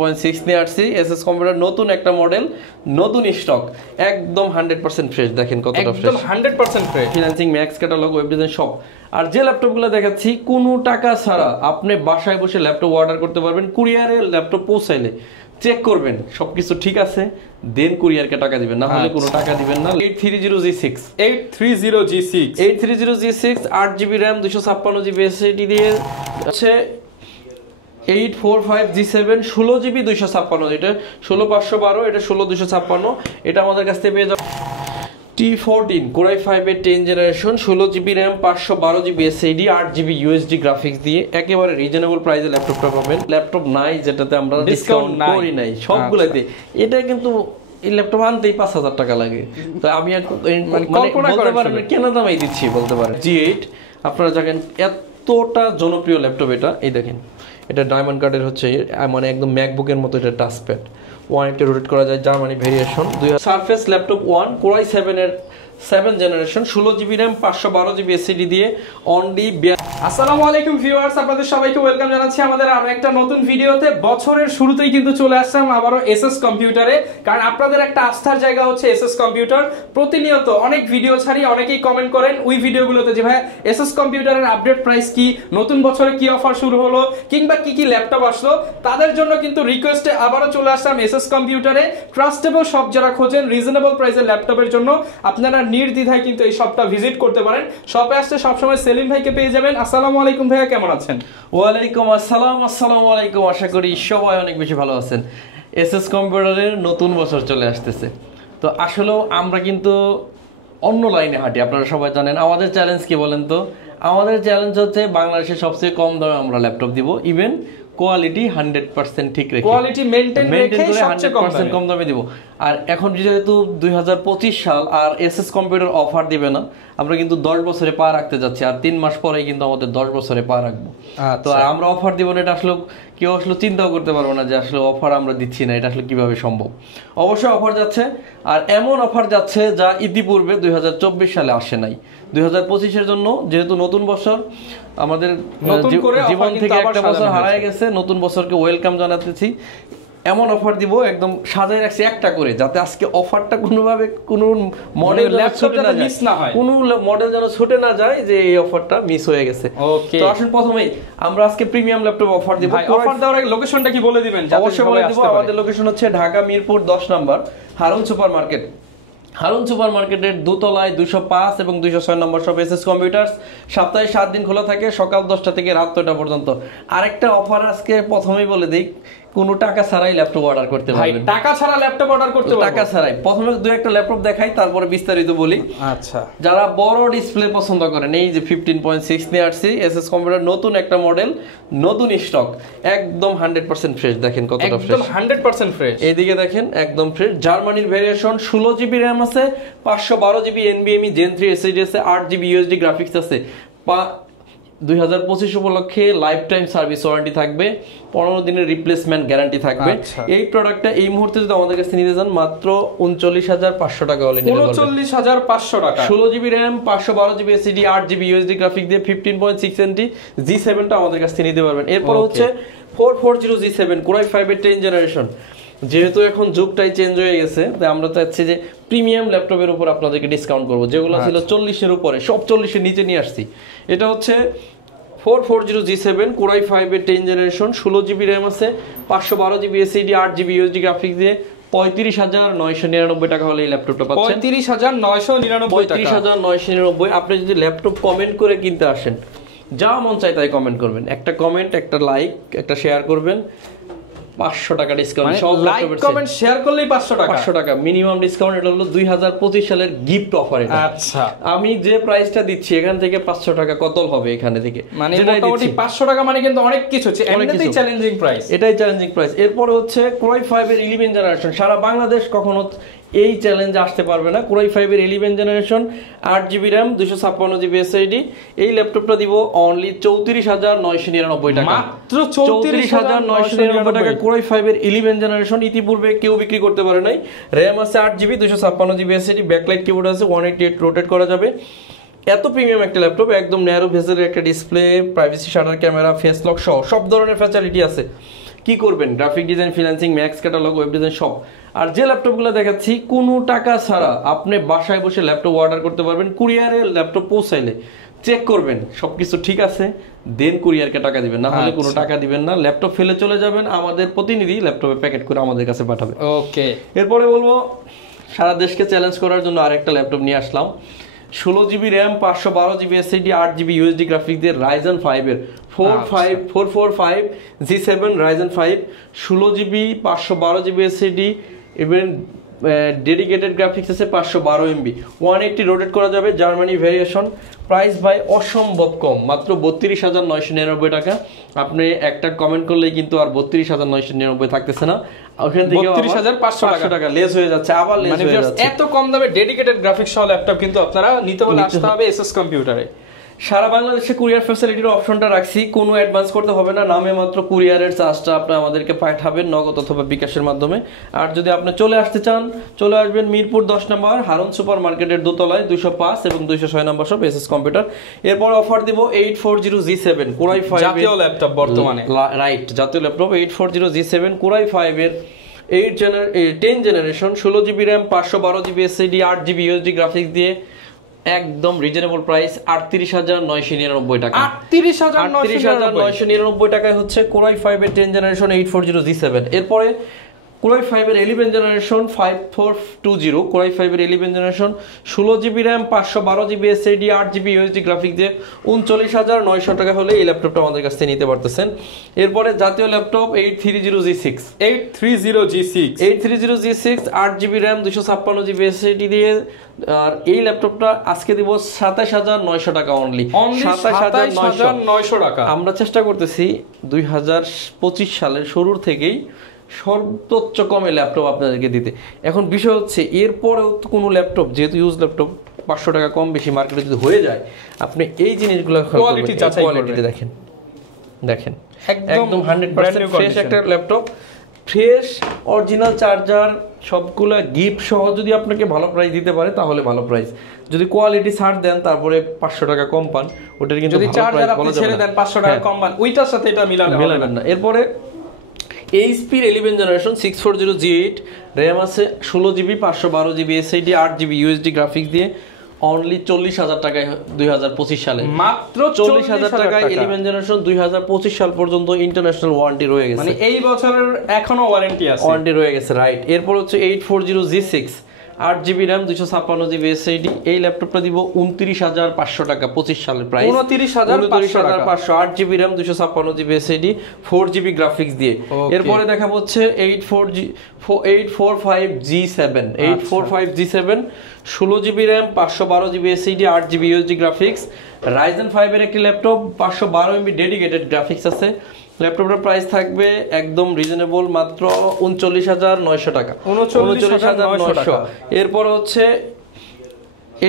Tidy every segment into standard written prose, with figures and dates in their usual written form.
15.6 নিয়ে আসছি SS computer, নতুন একটা মডেল, নতুন স্টক, একদম 100% ফ্রেশ। দেখেন কতটা ফ্রেশ, একদম 100% fresh. Financing, max catalogue, web design সব। আর যে ল্যাপটপগুলো দেখাচ্ছি কোনো টাকা ছাড়া আপনি বাসায় বসে ল্যাপটপ অর্ডার করতে পারবেন। কুরিয়ারে ল্যাপটপ পৌঁছাইলে চেক করবেন সবকিছু ঠিক আছে, দেন কুরিয়ারকে টাকা দিবেন, না হলে কোনো টাকা দিবেন না। 830G6 8GB RAM 256GB SSD দিয়ে আছে 845G7 16GB 256, এটা 16512, এটা 16256, এটা আমাদের কাছ থেকে পেয়ে যাবে। T14 Core i5 এর 10 generation, 16GB RAM 512GB SSD 8GB USD graphics দিয়ে একেবারে রিজনেবল প্রাইসে ল্যাপটপটা পাবেন। ল্যাপটপ নাই যেটাতে আমরা ডিসকাউন্ট করি নাই সবগুলোতে। এটা কিন্তু এই ল্যাপটপ আনতেই 5000 টাকা লাগে, তো আমি মানে বলতে পারেন কেন দামই দিচ্ছি বলতে পারেন। G8 আপনারা জানেন এতটা জনপ্রিয় ল্যাপটপ এটা। এই দেখেন এটা ডায়মন্ড কার্ডের হচ্ছে, মানে একদম ম্যাকবুকের মতো এটা টাচপ্যাড, 180 রোটেট করা যায়, Germany variation. Surface laptop 1 Core i7 এর 7 generation, 16GB RAM 512GB SSD দিয়ে অনলি। আসসালামু আলাইকুম ভিউয়ার্স, আপনাদের সবাইকে ওয়েলকাম জানাচ্ছি আমাদের আরো একটা নতুন ভিডিওতে। বছরের শুরুতেই কিন্তু চলে আসলাম আবারও এসএস কম্পিউটারে, কারণ আপনাদের একটা আস্থার জায়গা হচ্ছে এসএস কম্পিউটার। প্রতিনিয়ত অনেক ভিডিও ছাড়ি, অনেকেই কমেন্ট করেন ওই ভিডিওগুলোতে যে ভাই এসএস কম্পিউটারের আপডেট প্রাইস কি, নতুন বছরে কি অফার শুরু হলো, কিংবা কি কি ল্যাপটপ আসলো। তাদের জন্য কিন্তু রিকোয়েস্টে আবারও চলে আসলাম এসএস কম্পিউটারে। ট্রাস্টেবল শপ যারা খোঁজেন রিজনেবল প্রাইসের ল্যাপটপের জন্য, আপনারা নির্দ্বিধায় কিন্তু এই শপটা ভিজিট করতে পারেন। শপে আসতে সবসময় সেলিম ভাইকে পেয়ে যাবেন। আসসালামু আলাইকুম ভাইয়া, কেমন আছেন? ওয়ালাইকুম আসসালাম। আসসালামু আলাইকুম, আশা করি সবাই অনেক বেশি ভালো আছেন। এসএস কম্পিউটারের নতুন বছর চলে আসতেছে, তো আসলেও আমরা কিন্তু অন্য লাইনে হাঁটি, আপনারা সবাই জানেন। আমাদের চ্যালেঞ্জ কি বলেন তো? আমাদের চ্যালেঞ্জ হচ্ছে বাংলাদেশের সবচেয়ে কম দামে আমরা ল্যাপটপ দিব, ইভেন কোয়ালিটি 100% ঠিক রেখে, কোয়ালিটি মেইনটেইন রেখে সবচেয়ে 100% কম দামে দিব। আর এখন যেহেতু 2025 সাল, আর এসএস কম্পিউটার অফার দিবে না, আমরা কিন্তু 10 বছরে পা রাখতে যাচ্ছি, আর 3 মাস পরেই কিন্তু আমাদের 10 বছরে পা রাখবো। তো আমরা অফার দিব না, এটা আসলে কেউ আসলে চিন্তাও করতে পারবো না যে আসলে অফার আমরা দিচ্ছি না, এটা আসলে কিভাবে সম্ভব। অবশ্যই অফার যাচ্ছে, আর এমন অফার যাচ্ছে যা ইতিপূর্বে 2024 সালে আসে নাই। 2025-এর জন্য যেহেতু নতুন বছর, আমাদের জীবন থেকে একটা বছর হারায় গেছে, নতুন বছরকে ওয়েলকাম জানাতেছি। এমন অফার দিব একদম সাজায় রাখছি একটা করে, যাতে আজকে অফারটা কোনোভাবে কোনো মডেল মিস না হয়, কোনো মডেল যেন ছুটে না যায় যে এই অফারটা মিস হয়ে গেছে। তো আসুন প্রথমেই আমরা আজকে প্রিমিয়াম ল্যাপটপ অফার দিব। অফার দেওয়ার আগে লোকেশনটা কি বলে দিবেন? অবশ্যই বলে দিব। আমাদের লোকেশন হচ্ছে Dhaka Mirpur 10 number Harun super market. Harun super মার্কেটের দোতলায় 205 এবং 206 নম্বর শপ এসএস কম্পিউটার্স। সপ্তাহে 7 দিন খোলা থাকে, সকাল 10টা থেকে রাত 9টা পর্যন্ত। আরেকটা অফার আজকে প্রথমেই বলে দিই, কোনো টাকা ছাড়াই ল্যাপটপ অর্ডার করতে পারবেন। টাকা ছাড়া ল্যাপটপ অর্ডার করতে পারবেন? টাকা ছাড়াই। প্রথমে দুই একটা ল্যাপটপ দেখাই, তারপরে বিস্তারিত বলি। আচ্ছা, যারা বড় ডিসপ্লে পছন্দ করেন, এই যে 15.6 নিয়ে আসছি এসএস কম্পিউটার, নতুন একটা মডেল, নতুন স্টক, একদম 100% ফ্রেশ। দেখেন কতটা ফ্রেশ, একদম 100% ফ্রেশ। এইদিকে দেখেন একদম ফ্রেশ। জার্মানির ভেরিয়েশন, 16GB RAM আছে, 512GB NVMe Gen 3 SSD আছে, 8GB USD গ্রাফিক্স আছে। 2025 উপলক্ষে লাইফ টাইম সার্ভিস ওয়ারেন্টি থাকবে, 15 দিনের রিপ্লেসমেন্ট গ্যারান্টি থাকবে। এই প্রোডাক্টটা এই মুহূর্তে যদি আমাদের কাছে নিতে চান মাত্র 39,500 টাকা হলে নিতে পারবেন। 39,500 টাকা। 16GB RAM 512GB SSD 8GB USD graphic দিয়ে 15.6 ইঞ্চি G7টা আমাদের কাছ থেকে নিতে পারবেন। এরপর হচ্ছে 440G7 Core i5 এর 10 জেনারেশন। যেহেতু এখন যুগটাই চেঞ্জ হয়ে গেছে, তাই আমরা চাচ্ছি যে প্রিমিয়াম ল্যাপটপের উপর আপনাদেরকে ডিসকাউন্ট করবো। যেগুলো ছিল 40-এর উপরে, সব 40-এর নিচে নিয়ে আসছি। এটা হচ্ছে 440G7 Core i5 এর 10 জেনারেশন, 16GB RAM আছে, 512GB SSD 8GB USD graphics দিয়ে 35,999 টাকা হলে এই ল্যাপটপটা পাচ্ছেন। 35,999। আপনি যদি ল্যাপটপ কমেন্ট করে কিনতে আসেন, যা মন চায় তাই কমেন্ট করবেন, একটা কমেন্ট, একটা লাইক, একটা শেয়ার করবেন, 500 টাকা ডিসকাউন্ট। সব লাইক কমেন্ট শেয়ার করলেই 500 টাকা, 500 টাকা মিনিমাম ডিসকাউন্ট। এটা হলো 2025 সালের গিফট অফার। এটা আচ্ছা, আমি যে প্রাইসটা দিচ্ছি এখান থেকে 500 টাকা কতল হবে এখানে থেকে, মানে মোটামুটি 500 টাকা মানে কিন্তু অনেক কিছু হচ্ছে, এমনিতেই চ্যালেঞ্জিং প্রাইস। এটাই চ্যালেঞ্জিং প্রাইস। এরপর হচ্ছে Core i5 এর 11 জেনারেশন। সারা বাংলাদেশ কখনো এই চ্যালেঞ্জে আসতে পারবে না। Core i5 এর 11 generation, 8GB RAM 256GB SSD। এই ল্যাপটপটা দিব অনলি 34,999 টাকা, মাত্র 34,999 টাকা। Core i5 এর 11 জেনারেশন ইতিপূর্বে কেউ বিক্রি করতে পারে নাই। RAM আছে 8GB 256GB SSD, backlight keyboard আছে, 188 রোটেট করা যাবে। এত প্রিমিয়াম একটা ল্যাপটপ, একদম ন্যারো ভেজেলের একটা display, privacy shutter camera, face lock সহ সব ধরনের ফ্যাসিলিটি আছে। কি করবেন, graphic design, freelancing, max catalogue, web design সব। আর যে ল্যাপটপগুলো দেখাচ্ছি কোনো টাকা ছাড়া আপনি বাসায় বসে ল্যাপটপ অর্ডার করতে পারবেন। কুরিয়ারে ল্যাপটপ পৌঁছাইলে চেক করবেন সবকিছু ঠিক আছে, দেন কুরিয়ারকে টাকা দিবেন, না হলে কোনো টাকা দিবেন না। ল্যাপটপ ফেলে চলে যাবেন, আমাদের প্রতিনিধি ল্যাপটপে প্যাকেট করে আমাদের কাছে পাঠাবে। ওকে, এরপরে বলবো সারা দেশকে চ্যালেঞ্জ করার জন্য আরেকটা ল্যাপটপ নিয়ে আসলাম। 16GB RAM, 512GB SSD, 8GB USD graphics দিয়ে Ryzen 5 এর 445 G7 Ryzen 5, 16GB 512GB SSD, even dedicated graphics আছে 512MB, 180 রোটেট করা যাবে, জার্মানি ভেরিয়েশন। প্রাইস ভাই অসম্ভব কম, মাত্র 32,999 টাকা। আপনি একটা কমেন্ট করলেই কিন্তু আর 32,999 থাকতেছে না, ওখান থেকে 32,500 টাকা লেস হয়ে যাচ্ছে, আবার লেস হয়ে যাচ্ছে। এত কম দামে ডেডিকেটেড গ্রাফিক্স সহ ল্যাপটপ কিন্তু আপনারা নিতে হলে আসতে হবে এসএস কম্পিউটারে। সারা বাংলাদেশে কুরিয়ার ফ্যাসিলিটির অপশনটা রাখছি, কোনো অ্যাডভান্স করতে হবে না, নামে মাত্র কুরিয়ারের চার্জটা আপনি আমাদেরকে পাঠাবেন নগদ অথবা বিকাশের মাধ্যমে। আর যদি আপনি চলে আসতে চান, চলে আসবেন মিরপুর 10 নম্বর হারুন সুপার মার্কেটের দোতলায় 205 এবং 206 নম্বর সব এসএস কম্পিউটার। এরপর অফার দিব 840G7 কোরাই 5 জাতীয় ল্যাপটপ বর্তমানে, রাইট, জাতীয় ল্যাপটপ 840G7 কোরাই 5 এর 10 generation, 16GB RAM, 512GB SSD, 8GB USD graphics দিয়ে একদম রিজনেবল প্রাইস 38,999 টাকা। 38,999 টাকায় হচ্ছে কোরাই 5 এর 10 জেনারেশন 840G7। এরপরে কোরাই 5 এর 11 জেনারেশন 5420, কোরাই 5 এর 11 generation, 16GB RAM, 512GB SSD, 8GB USD graphics দিয়ে 39,900 টাকা হলে এই ল্যাপটপটা আমাদের কাছ থেকে নিতে পারতেছেন। এরপরে জাতীয় laptop 830G6, 8GB RAM, 256GB SSD দিয়ে। আর এই ল্যাপটপটা আজকে দিব 27,900 টাকা অনলি, 27,900 টাকা। আমরা চেষ্টা করতেছি 2025 সালের শুরুর থেকেই সর্বোচ্চ কমে ল্যাপটপ আপনাদেরকে দিতে। এখন বিষয় হচ্ছে এরপরেও তো কোনো ল্যাপটপ, যেহেতু ইউজ ল্যাপটপ 500 টাকা কম বেশি মার্কেটে যদি হয়ে যায়, আপনি এই জিনিসগুলো কোয়ালিটি যাচাই কোয়ালিটি দেখেন একদম 100% ফ্রেশ একটা ল্যাপটপ, ফ্রেশ অরিজিনাল চার্জার সবগুলা গিফট সহ যদি আপনাকে ভালো প্রাইস দিতে পারে তাহলে ভালো প্রাইস। যদি কোয়ালিটি ছাড় দেন তারপরে 500 টাকা কম পান, ওটার কিন্তু যদি চার্জার আপনি ছেড়ে দেন 500 টাকা কম পান, ওইটার সাথে এটা মিলাবেন না। এরপরে HP 11 জেনারেশন 640G8 র্যাম আছে, 16GB 512GB SSD, 8GB USD graphics দিয়ে অনলি 40,000 টাকায় 2025 সালে, মাত্র 40,000 টাকায় 11 জেনারেশন। 2025 সাল পর্যন্ত ইন্টারন্যাশনাল ওয়ারেন্টি রয়ে গেছে, মানে এই বছরের এখনো ওয়ারেন্টি রয়ে গেছে, রাইট। এরপর হচ্ছে 840G6 8GB RAM, 256GB SSD. এই ল্যাপটপটা দিব 29,500 টাকা, 25 সালের price 29,500, 8GB RAM, 256GB SSD, 4GB graphics দিয়ে। এরপরে দেখাবো হচ্ছে 845G7, 16GB RAM, 512GB SSD, 8GB USD graphics, Ryzen 5 এর একটি ল্যাপটপ, 512MB ডেডিকেটেড গ্রাফিক্স আছে। ল্যাপটপটার প্রাইস থাকবে একদম রিজনেবল, মাত্র 39,900 টাকা, 39,900। এরপর হচ্ছে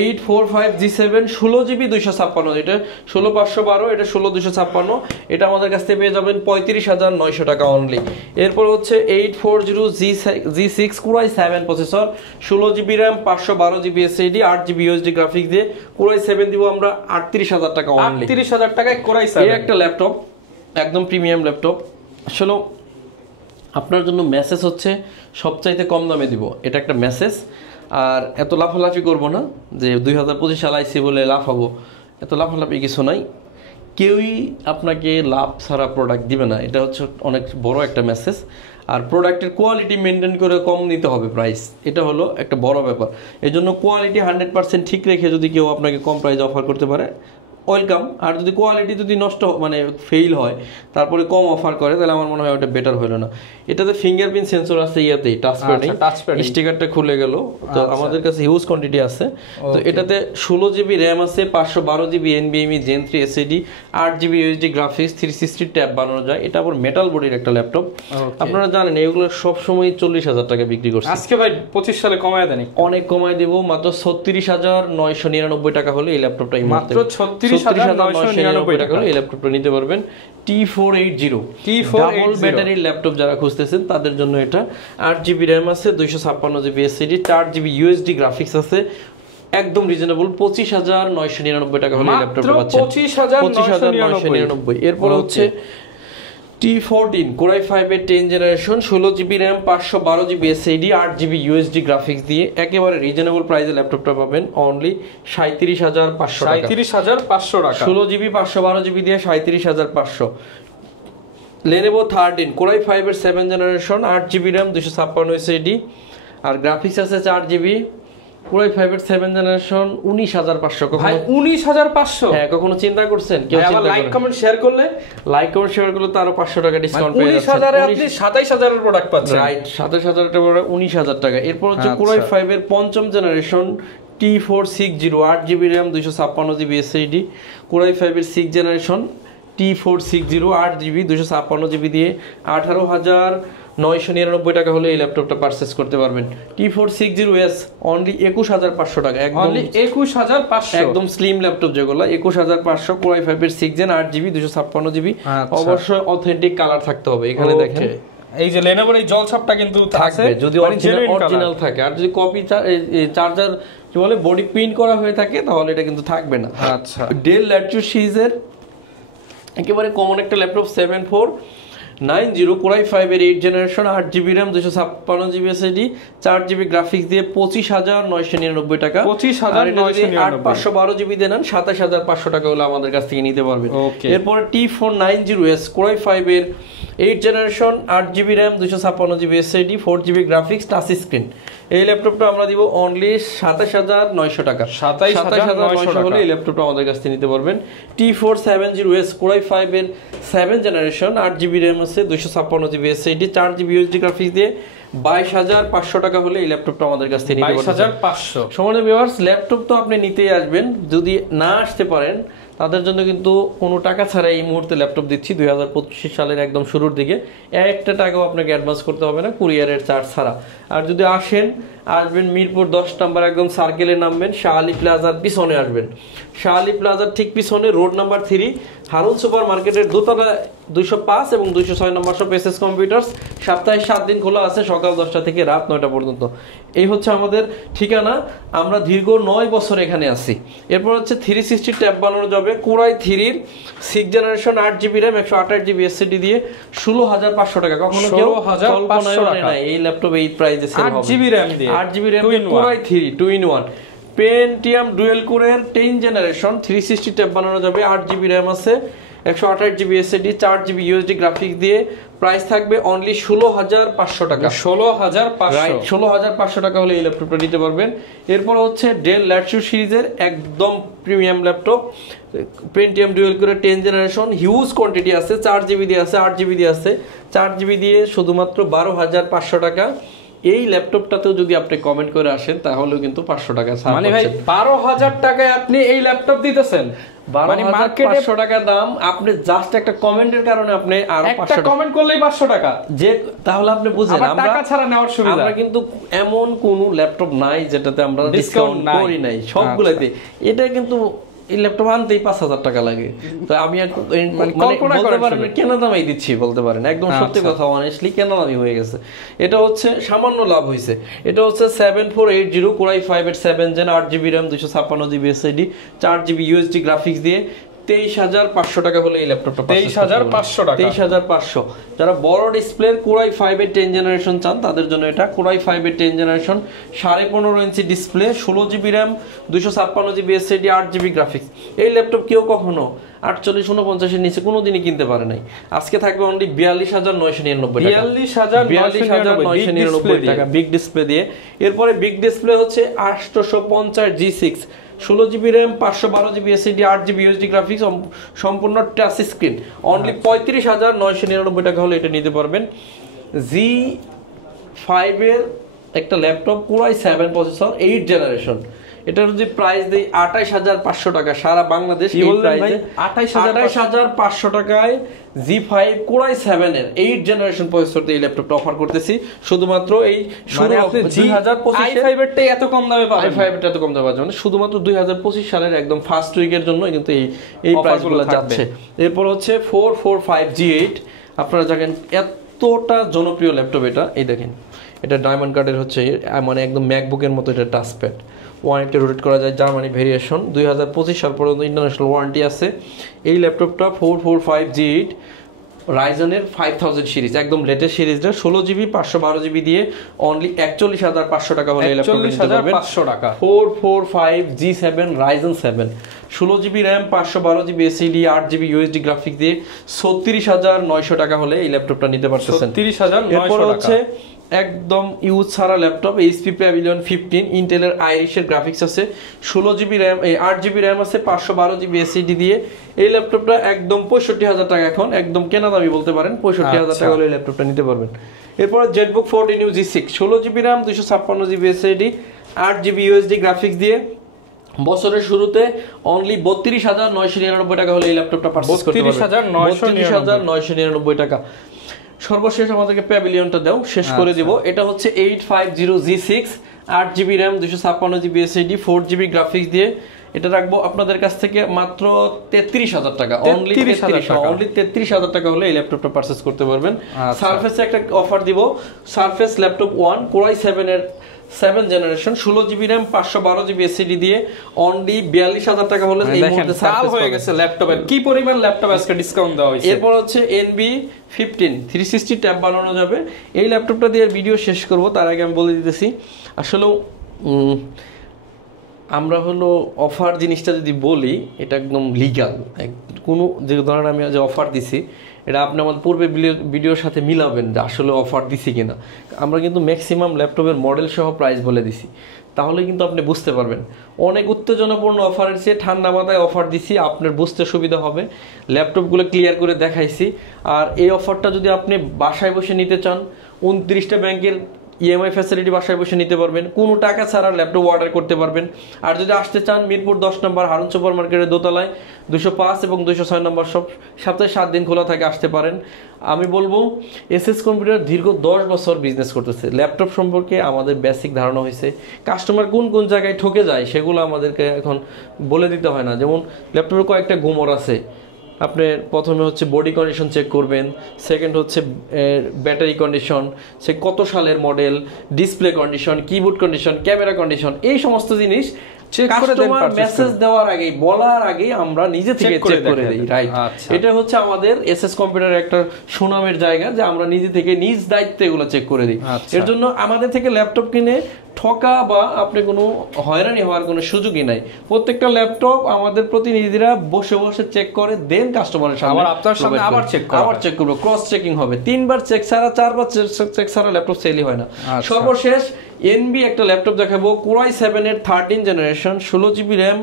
845G7 16GB 256, এটা 16512, এটা 16256, এটা আমাদের কাছ থেকে পেয়ে যাবেন 35,900 টাকা অনলি। এরপর হচ্ছে 840G6 core i 7 processor, 16GB RAM, 512GB SSD, 8GB USD graphics দিয়ে কোরাই 7 দিব আমরা 38,000 টাকা অনলি। 38,000 টাকায় কোরাই 7 এই একটা ল্যাপটপ একদম প্রিমিয়াম ল্যাপটপ। আসলে আপনার জন্য মেসেজ হচ্ছে সবচাইতে কম দামে দিব, এটা একটা মেসেজ। আর এত লাফালাফি করবো না যে 2025 সাল আইসি বলে লাফাবো, এত লাফালাফি কিছু নাই। কেউই আপনাকে লাভ ছাড়া প্রোডাক্ট দিবে না, এটা হচ্ছে অনেক বড় একটা মেসেজ। আর প্রোডাক্টের কোয়ালিটি মেনটেন করে কম নিতে হবে প্রাইস, এটা হলো একটা বড় ব্যাপার। এই জন্য কোয়ালিটি 100% ঠিক রেখে যদি কেউ আপনাকে কম প্রাইস অফার করতে পারে ওয়েলকাম। আর যদি কোয়ালিটি যদি নষ্ট মানে ফেইল হয় তারপরে কম অফার করে, তাহলে আমার মনে হয় ওটা বেটার হলো না। এটাতে ফিঙ্গারপ্রিন্ট সেন্সর আছে, ইয়াতেই টাচপ্যাডে স্টিকারটা খুলে গেল, তো আমাদের কাছে হিউজ কোয়ান্টিটি আছে। তো এটাতে 16GB র্যাম আছে, 512GB NVMe Gen 3 SSD, 8GB USD graphics, 360 tab বানানো যায়। এটা আবার মেটাল বডির একটা ল্যাপটপ। আপনারা জানেন এগুলো সব সময় 40,000 টাকা বিক্রি করছে, আজকে ভাই 25 সালে কমায় দেন, অনেক কমায় দেব, মাত্র 36,999 টাকা হলে এই ল্যাপটপটা মাত্র 36,999 টাকা হলে এই ল্যাপটপটা নিতে পারবেন। T480 ডাবল ব্যাটারির ল্যাপটপ যারা খুঁজতেছেন তাদের জন্য এটা। 8GB র্যাম আছে, 256GB SSD, 4GB USD graphics আছে, একদম রিজনেবল 25,999 টাকা হলে ল্যাপটপটা পাচ্ছেন, 25,999। এরপর হচ্ছে T14 Core i5 এর 10 generation 16GB RAM 512GB SSD 8GB USD graphics দিয়ে একেবারে রিজনেবল প্রাইসে ল্যাপটপটা পাবেন অনলি 37500 টাকা 37500 টাকা 16GB 512GB দিয়ে 37500 Lenovo 13 Core i5 এর 7 জেনারেশন 8GB RAM 256 SSD আর গ্রাফিক্স আছে 4GB Core i5 এর 7 জেনারেশন 19500 ভাই 19500 হ্যাঁ কখনো চিন্তা করছেন কেউ চিন্তা লাইক কমেন্ট শেয়ার করলে তো আরো 500 টাকা ডিসকাউন্ট পেয়ে যাচ্ছেন 19000 এ আপনি 27000 এর প্রোডাক্ট পাচ্ছেন রাইট 27000 এর পরে 19000 টাকা এরপর হচ্ছে Core i5 এর পঞ্চম generation T460 8GB RAM 256GB SSD Core i5 এর 6 জেনারেশন T460 8GB 256GB দিয়ে 18999 টাকা হলে এই ল্যাপটপটা পারচেজ করতে পারবেন T460S অনলি 21500 টাকা একদম অনলি 21500 একদম স্লিম ল্যাপটপ যেগুলো 21500 Core i5 এর 6 জেন 8GB 256GB অবশ্যই অথেন্টিক কালার থাকতে হবে এখানে দেখেন এই যে Lenovo এই জলছাপটা কিন্তু আছে যদি অরিজিনাল থাকে আর যদি কপি চার্জার কি বলে বডি প্রিন্ট করা হয়ে থাকে তাহলে এটা কিন্তু থাকবে না আচ্ছা Dell Latitude সিরিজের একেবারে কমন একটা ল্যাপটপ 7490 Core i5 এর 8 generation 8GB RAM 256GB SSD 4GB graphics দিয়ে 25999 টাকা 25999 512GB দেন 27500 টাকা হলে আমাদের কাছ থেকে নিতে পারবেন এরপরে T490S Core i5 এর 8 generation 8GB RAM 256GB SSD 4GB graphics touch screen এই ল্যাপটপটা আমরা দিব অনলি 27900 টাকা 27900 হলে এই ল্যাপটপটা আমাদের কাছ থেকে নিতে পারবেন T470S Core i5 এর 7 জেনারেশন 8GB RAM আছে 256GB SSD 4GB USD graphics দিয়ে 22500 টাকা হলে এই ল্যাপটপটা আমাদের কাছ থেকে নিতে পারবেন 22500 সম্মানিত ভিউয়ার্স ল্যাপটপ তো আপনি নিতেই আসবেন যদি না আসতে পারেন তাদের জন্য কিন্তু কোনো টাকা ছাড়া এই মুহূর্তে ল্যাপটপ দিচ্ছি 2025 সালের একদম শুরুর দিকে একটা টাকাও আপনাকে অ্যাডভান্স করতে হবে না কুরিয়ারের চার্জ ছাড়া আর যদি আসবেন মিরপুর 10 নম্বর একদম সার্কেলে নামবেন শাহ আলী প্লাজার পিছনে আসবেন শাহ আলী প্লাজার ঠিক পিছনে রোড নাম্বার 3 হারুন সুপার মার্কেটের দোতলা 205 এবং 206 নম্বর শপ এসএস কম্পিউটারস সপ্তাহে 7 দিন খোলা আছে সকাল 10টা থেকে রাত 9টা পর্যন্ত এই হচ্ছে আমাদের ঠিকানা আমরা দীর্ঘ 9 বছর এখানে আছি এরপর হচ্ছে 360 ট্যাব বানানো যাবে Core i3 এর 6 generation 8GB RAM 128GB SSD দিয়ে 16500 টাকা কখনো কেউ 16500 টাকা না এই ল্যাপটপ এই প্রাইসে সেল হবে 8GB RAM দিয়ে 8GB RAM Core i3 2 in 1 Pentium Dual Core এর 10 জেনারেশন 360 ট্যাব বানানো যাবে 8GB RAM আছে 128GB SSD 4GB USD graphics দিয়ে প্রাইস থাকবে অনলি 16500 টাকা 16500 রাইট 16500 টাকা হলে এই ল্যাপটপটা নিতে পারবেন এরপর হচ্ছে Dell Latitude সিরিজের একদম premium laptop Pentium Dual Core 10 generation huge quantity আছে 4GB দিয়ে আছে 8GB দিয়ে আছে 4GB দিয়ে শুধুমাত্র 12500 টাকা এই ল্যাপটপটাতেও যদি আপনি কমেন্ট করে আসেন তাহলেও কিন্তু 500 টাকা ছাড় মানে ভাই 12000 টাকায় আপনি এই ল্যাপটপ দিতেছেন মানে মার্কেটে 500 টাকা দাম আপনি জাস্ট একটা কমেন্টের কারণে আপনি আর 500 একটা কমেন্ট করলেই 500 টাকা যে তাহলে আপনি বুঝেন আমরা টাকা ছাড়া নেওয়ার সুবিধা আমরা কিন্তু এমন কোন ল্যাপটপ নাই যেটাতে আমরা ডিসকাউন্ট করি নাই সবগুলোতে এটা কিন্তু এই ল্যাপটপ আনতেই 5000 টাকা লাগে তো আমি কল্পনা করতে পারেন কেন দামই দিচ্ছি বলতে পারেন একদম সত্যি কথা অনেস্টলি কেন দামই হয়ে গেছে এটা হচ্ছে সামান্য লাভ হইছে এটা হচ্ছে 7480 Core i5 এর 7 gen 8GB RAM 256GB SSD 4GB USD graphics দিয়ে 23500 টাকা হলে এই ল্যাপটপটা 23500 টাকা 23500 যারা বড় ডিসপ্লের Core i5 এর 10 জেনারেশন চান তাদের জন্য এটা Core i5 এর 10 জেনারেশন 15.5 ইঞ্চি display 16GB RAM 256GB SSD 8GB graphics এই ল্যাপটপ কেউ কখনো 4849 এর নিচে কোনোদিনই কিনতে পারে নাই আজকে থাকবে অনলি 42999 টাকা 42999 টাকা বিগ ডিসপ্লে দিয়ে এরপরে বিগ ডিসপ্লে হচ্ছে 850 G6 16GB RAM 512GB SSD 8GB USD graphics সম্পূর্ণ টাচ স্ক্রিন অনলি 35999 টাকা হলে এটা নিতে পারবেন Z5 এর একটা laptop Core i7 processor 8 generation এটার যদি প্রাইস দেই 28500 টাকা সারা বাংলাদেশ এই প্রাইসে 28500 টাকায় Z5 Core i7 এর 8 জেনারেশন প্রসেসর দিয়ে এই ল্যাপটপটা অফার করতেছি শুধুমাত্র এই শুরু আপনি 2025 i5 এরটাই এত কম দামে পাবেন i5 এরটা এত কম দামে পাবেন শুধুমাত্র 2025 সালের একদম ফার্স্ট উইকের জন্য কিন্তু এই প্রাইসগুলো যাচ্ছে এরপর হচ্ছে 445G8 আপনারা দেখেন এতটা জনপ্রিয় ল্যাপটপ এটা এই দেখেন এটা ডায়মন্ড কার্ডের হচ্ছে মানে একদম ম্যাকবুকের মতো এটা টাচপ্যাড ওয়ারেন্টি রোটেট করা যায় জার্মানি ভেরিয়েশন 2025 সাল পর্যন্ত ইন্টারন্যাশনাল ওয়ারেন্টি আছে এই ল্যাপটপটা 445G8 রাইজেনের 5000 সিরিজ, একদম লেটেস্ট সিরিজটা 16GB 512GB দিয়ে অনলি 41,500 টাকা হলে এই ল্যাপটপটা নিতে পারবেন। 41,500 টাকা। 445G7 Ryzen 7 16GB RAM 512GB SSD 8GB USD graphics দিয়ে 36,900 টাকা হলে এই ল্যাপটপটা নিতে পারতেছেন। 36,900 এরপর টাকা হচ্ছে একদম ইউজ ছাড়া ল্যাপটপ HP Pavilion 15 ইন্টেলের আইরিশের গ্রাফিক্স আছে, 16GB RAM 8GB RAM আছে, 512GB SSD দিয়ে এই ল্যাপটপটা একদম 65,000 টাকা, এখন একদম কেনা দামি বলতে পারেন, 65,000 টাকা হলে এই ল্যাপটপটা নিতে পারবেন। এরপর ZBook 14U G6 16GB RAM 256GB SSD 8GB USD graphics দিয়ে বছরের শুরুতে অনলি 32,999 টাকা হলে এই ল্যাপটপটা পারচেজ করতে পারবেন। 32,999 টাকা। সর্বশেষ আমাদেরকে প্যাভিলিয়নটা দাও, শেষ করে দিব। এটা হচ্ছে 850G6 8GB RAM 256GB SSD 4GB graphics দিয়ে, এটা রাখবো আপনাদের কাছ থেকে মাত্র 33,000 টাকা, অনলি 33,000 টাকা হলে এই ল্যাপটপটা পারচেজ করতে পারবেন। সারফেসে একটা অফার দিব, সারফেস ল্যাপটপ 1 Core i7 এর 7 generation 16GB RAM 512GB SSD দিয়ে অনলি 42,000 টাকা হলে এই মুহূর্তে সারফেস হয়ে গেছে ল্যাপটপের। কি পরিমাণ ল্যাপটপ আজকে ডিসকাউন্ট দেওয়া হয়েছে। এরপর হচ্ছে NB15 360 ট্যাব বানানো যাবে। এই ল্যাপটপটা দিয়ে ভিডিও শেষ করব, তার আগে আমি বলে দিতেছি আসলে আমরা হলো অফার জিনিসটা যদি বলি এটা একদম লিগ্যাল, কোনো যে ধরনের আমি যে অফার দিছি এটা আপনি আমাদের পূর্বে ভিডিওর সাথে মিলাবেন যে আসলে অফার দিছি কিনা। আমরা কিন্তু ম্যাক্সিমাম ল্যাপটপের মডেল সহ প্রাইস বলে দিছি, তাহলে কিন্তু আপনি বুঝতে পারবেন। অনেক উত্তেজনাপূর্ণ অফারের চেয়ে ঠান্ডা মাথায় অফার দিছি, আপনার বুঝতে সুবিধা হবে। ল্যাপটপগুলো ক্লিয়ার করে দেখাইছি। আর এই অফারটা যদি আপনি বাসায় বসে নিতে চান, 29টা ব্যাংকের EMI ফ্যাসিলিটি বাসায় বসে নিতে পারবেন, কোনো টাকা ছাড়া ল্যাপটপ অর্ডার করতে পারবেন। আর যদি আসতে চান মিরপুর 10 নম্বর হারুন সুপার মার্কেটের দোতলায় 205 এবং 206 নম্বর সব সপ্তাহে 7 দিন খোলা থাকে, আসতে পারেন। আমি বলবো SS কম্পিউটার দীর্ঘ 10 বছর বিজনেস করতেছে। ল্যাপটপ সম্পর্কে আমাদের বেসিক ধারণা হয়েছে, কাস্টমার কোন কোন জায়গায় ঠকে যায় সেগুলো আমাদেরকে এখন বলে দিতে হয় না। যেমন ল্যাপটপের কয়েকটা গুমর আছে, আপনি প্রথমে হচ্ছে বডি কন্ডিশন চেক করবেন, সেকেন্ড হচ্ছে ব্যাটারি কন্ডিশন, সে কত সালের model, display condition, keyboard condition, camera condition, এই সমস্ত জিনিস কাস্টমার মেসেজ দেওয়ার আগে বলার আগে আমরা নিজে থেকে চেক করে দেই, রাইট? এটা হচ্ছে আমাদের SS কম্পিউটারের একটা সুনামের জায়গা যে আমরা নিজে থেকে নিজ দায়িত্বে এগুলো চেক করে দিই। এর জন্য আমাদের থেকে ল্যাপটপ কিনে ঠকা বা আপনি কোনো হয়রানি হওয়ার কোনো সুযোগই নাই। প্রত্যেকটা ল্যাপটপ আমাদের প্রতিনিধিরা বসে বসে চেক করে, দেন কাস্টমারের সামনে আপনার সামনে আবার চেক করবে, ক্রস চেকিং হবে। 3 বার চেক ছাড়া 4 বার চেক ছাড়া ল্যাপটপ সেলই হয় না। সর্বশেষ NB একটা ল্যাপটপ দেখাবো, Core i7 এর 13 generation 16GB RAM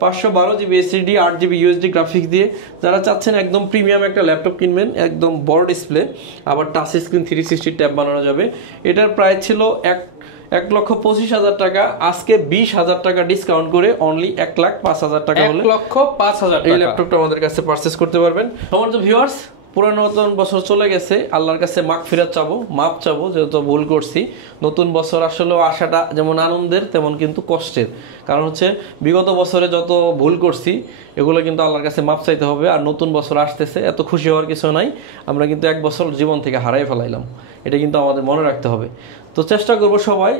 512GB SSD 8GB USD graphics দিয়ে। যারা চাচ্ছেন একদম প্রিমিয়াম একটা ল্যাপটপ কিনবেন, একদম বড় ডিসপ্লে, আবার টাচ স্ক্রিন 360 ট্যাব বানানো যাবে, এটার প্রাইস ছিল 1,25,000 টাকা। আজকে 20,000 টাকা ডিসকাউন্ট করে অনলি 1,05,000 টাকা হলে 1,05,000 এই ল্যাপটপটা আমাদের কাছে পারচেজ করতে পারবেন। আমার তো ভিউয়ার্স, পুরানো নতুন বছর চলে গেছে, আল্লাহর কাছে মাগফিরাত চাবো, মাপ চাবো যেহেতু ভুল করছি। নতুন বছর আসলে আসাটা যেমন আনন্দের তেমন কিন্তু কষ্টের, কারণ হচ্ছে বিগত বছরে যত ভুল করছি এগুলো কিন্তু আল্লাহর কাছে মাপ চাইতে হবে। আর নতুন বছর আসতেছে, এত খুশি হওয়ার কিছু নাই, আমরা কিন্তু 1 বছর জীবন থেকে হারাই ফেলাইলাম, এটা কিন্তু আমাদের মনে রাখতে হবে। তো চেষ্টা করবো সবাই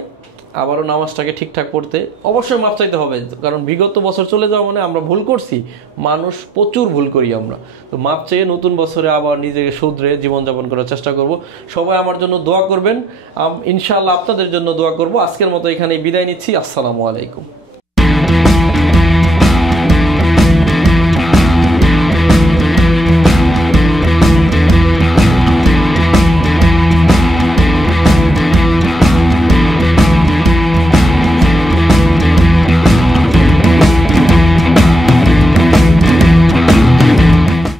আবারও নামাজটাকে ঠিকঠাক পড়তে। অবশ্যই মাপ চাইতে হবে, কারণ বিগত বছর চলে যাওয়া মানে আমরা ভুল করছি, মানুষ প্রচুর ভুল করি আমরা। তো মাপ চেয়ে নতুন বছরে আবার নিজেকে শুধরে জীবনযাপন করার চেষ্টা করব। সবাই আমার জন্য দোয়া করবেন, ইনশাআল্লাহ আপনাদের জন্য দোয়া করব। আজকের মতো এখানেই বিদায় নিচ্ছি। আসসালামু আলাইকুম।